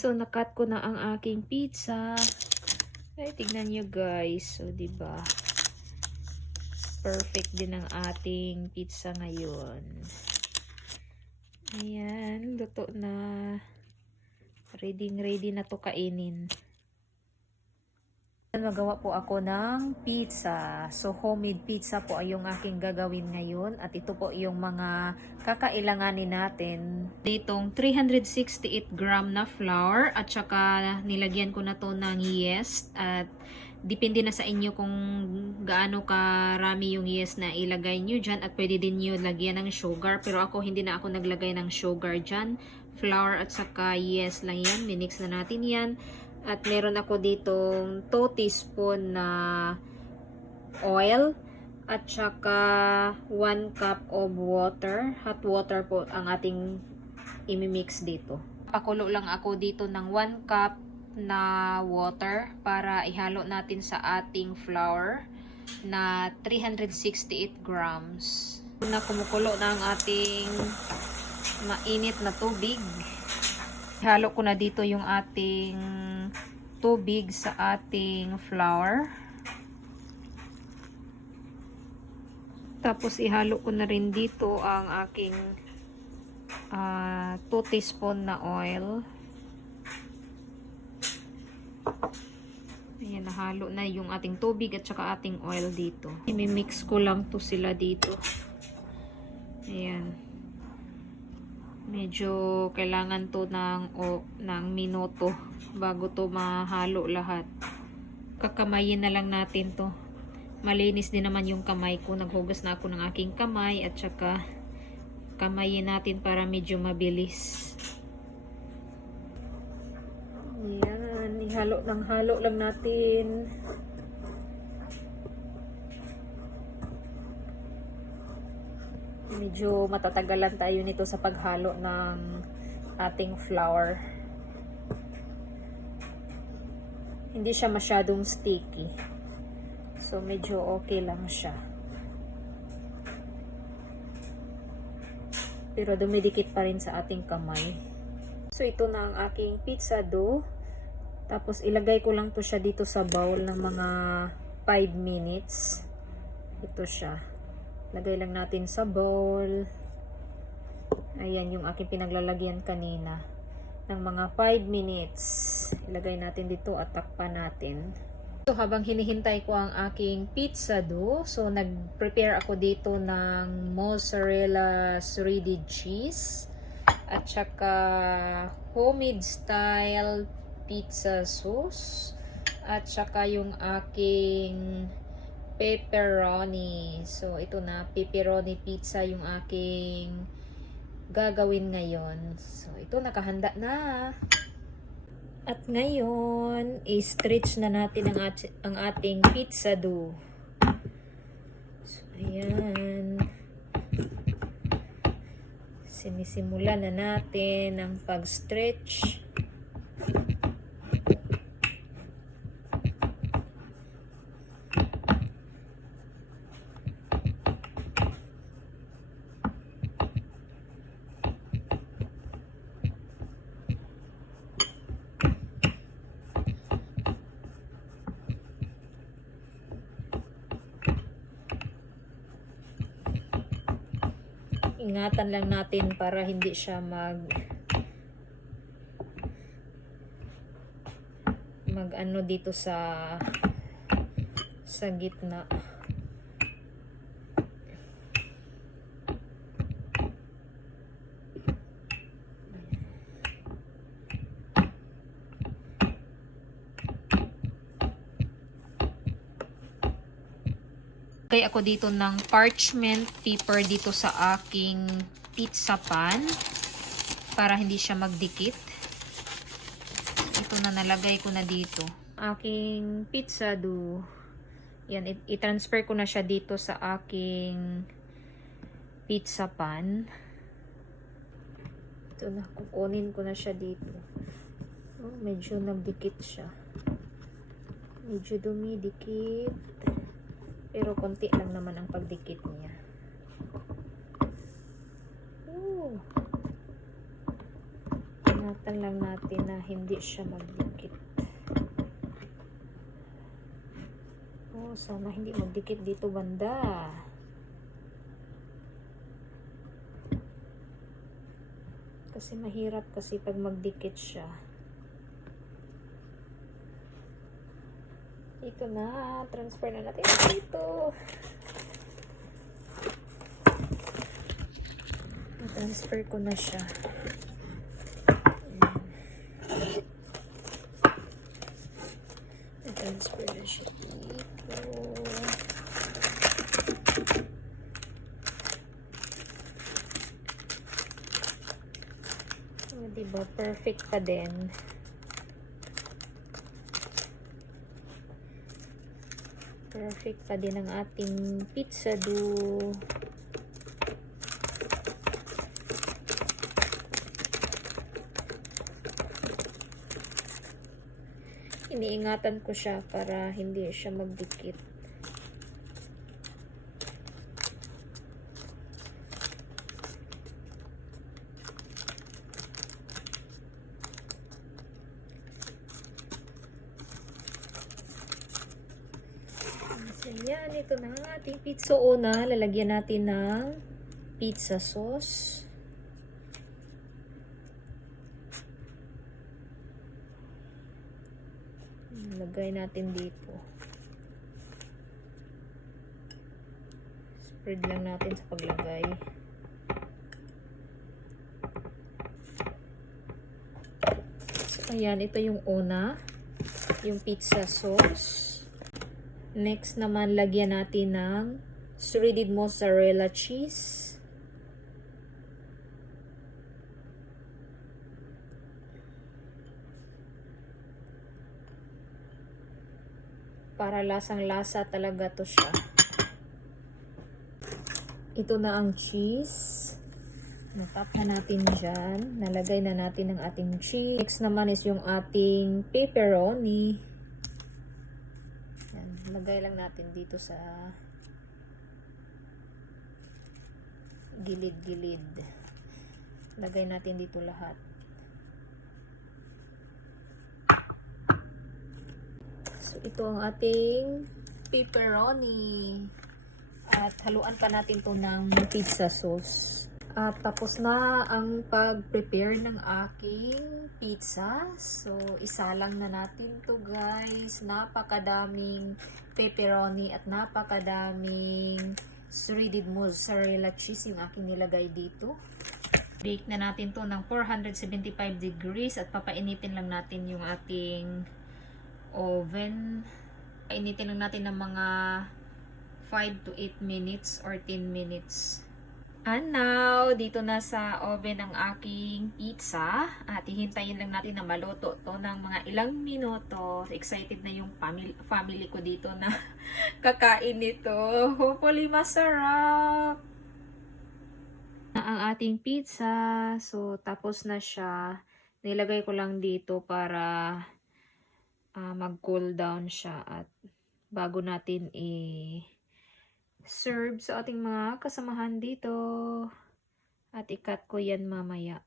So, nakat ko na ang aking pizza. Ay, tignan nyo guys. So, diba? Perfect din ang ating pizza ngayon. Ayan, luto na. Ready na to kainin. Magawa po ako ng pizza. So, homemade pizza po ay yung aking gagawin ngayon. At ito po yung mga kakailanganin natin. Ditong 368 gram na flour. At saka nilagyan ko na to ng yeast. At depende na sa inyo kung gaano karami yung yeast na ilagay nyo dyan. At pwede din nyo lagyan ng sugar. Pero ako, hindi na ako naglagay ng sugar dyan. Flour at saka yeast lang yan. Minix na natin yan. At meron ako ditong 2 teaspoon na oil at saka 1 cup of water. Hot water po ang ating imimix dito. Pakulo lang ako dito ng 1 cup na water para ihalo natin sa ating flour na 368 grams. Na kumukulo na ang ating mainit na tubig. Ihalo ko na dito yung ating tubig sa ating flour. Tapos ihalo ko na rin dito ang aking 2 teaspoon na oil. Ayan, nahalo na yung ating tubig at saka ating oil dito. I-mix ko lang to sila dito. Ayan. Medyo kailangan to ng minuto bago to mahalo lahat. Kakamayin na lang natin to. Malinis din naman yung kamay ko. Naghugas na ako ng aking kamay at saka kamayin natin para medyo mabilis. Ayan, halo lang natin. Medyo matatagalan tayo nito sa paghalo ng ating flour. Hindi siya masyadong sticky. So, medyo okay lang siya. Pero dumidikit pa rin sa ating kamay. So, ito na ang aking pizza dough. Tapos, ilagay ko lang to siya dito sa bowl ng mga 5 minutes. Ito siya. Lagay lang natin sa bowl. Ayan yung aking pinaglalagyan kanina. Ng mga 5 minutes. Ilagay natin dito at takpan natin. So, habang hinihintay ko ang aking pizza dough, so nag-prepare ako dito ng mozzarella shredded cheese at saka homemade style pizza sauce at saka yung aking pepperoni. So, ito na, pepperoni pizza yung aking gagawin ngayon. So, ito, nakahanda na. At ngayon, i-stretch na natin ang ating pizza dough. So, ayan. Sinisimulan na natin ang pag-stretch. Ingatan lang natin para hindi siya mag ano dito sa gitna. Kaya ako dito ng parchment paper dito sa aking pizza pan para hindi siya magdikit. Ito na, nalagay ko na dito. Aking pizza dough. Yan, i-transfer ko na siya dito sa aking pizza pan. Ito na, kukunin ko na siya dito. Oh, medyo nagdikit siya. Medyo dumidikit. Pero konti lang naman ang pagdikit niya. Ingatan lang natin na hindi siya magdikit. Oh, sana hindi magdikit dito banda. Kasi mahirap kasi pag magdikit siya. Ito na, transfer na natin dito. Transfer ko na siya. Transfer na siya dito. Oh, diba? Perfect pa din. Perfect pa din ang ating pizza dough. Iniingatan ko siya para hindi siya magdikit. So, yan. Ito na ang ating pizza. Una, lalagyan natin ng pizza sauce. Lagay natin dito. Spread lang natin sa paglagay. So, ayan. Ito yung una. Yung pizza sauce. Next naman, lagyan natin ng shredded mozzarella cheese. Para lasang-lasa talaga to siya. Ito na ang cheese. Natap na natin dyan. Nalagay na natin ang ating cheese. Next naman is yung ating pepperoni. Yan. Lagay lang natin dito sa gilid-gilid. Lagay natin dito lahat. So, ito ang ating pepperoni. At haluan pa natin to ng pizza sauce. At tapos na ang pag-prepare ng aking pizza. So, isa lang na natin to guys. Napakadaming pepperoni at napakadaming shredded mozzarella cheese yung aking nilagay dito. Bake na natin to ng 475 degrees at papainitin lang natin yung ating oven. Painitin lang natin ng mga 5 to 8 minutes or 10 minutes. And now, dito na sa oven ang aking pizza. At hihintayin lang natin na maluto to ng mga ilang minuto. Excited na yung family ko dito na kakain nito. Hopefully masarap na ang ating pizza. So, tapos na siya. Nilagay ko lang dito para mag-cool down siya at bago natin serve sa ating mga kasamahan dito at i-cut ko yan mamaya.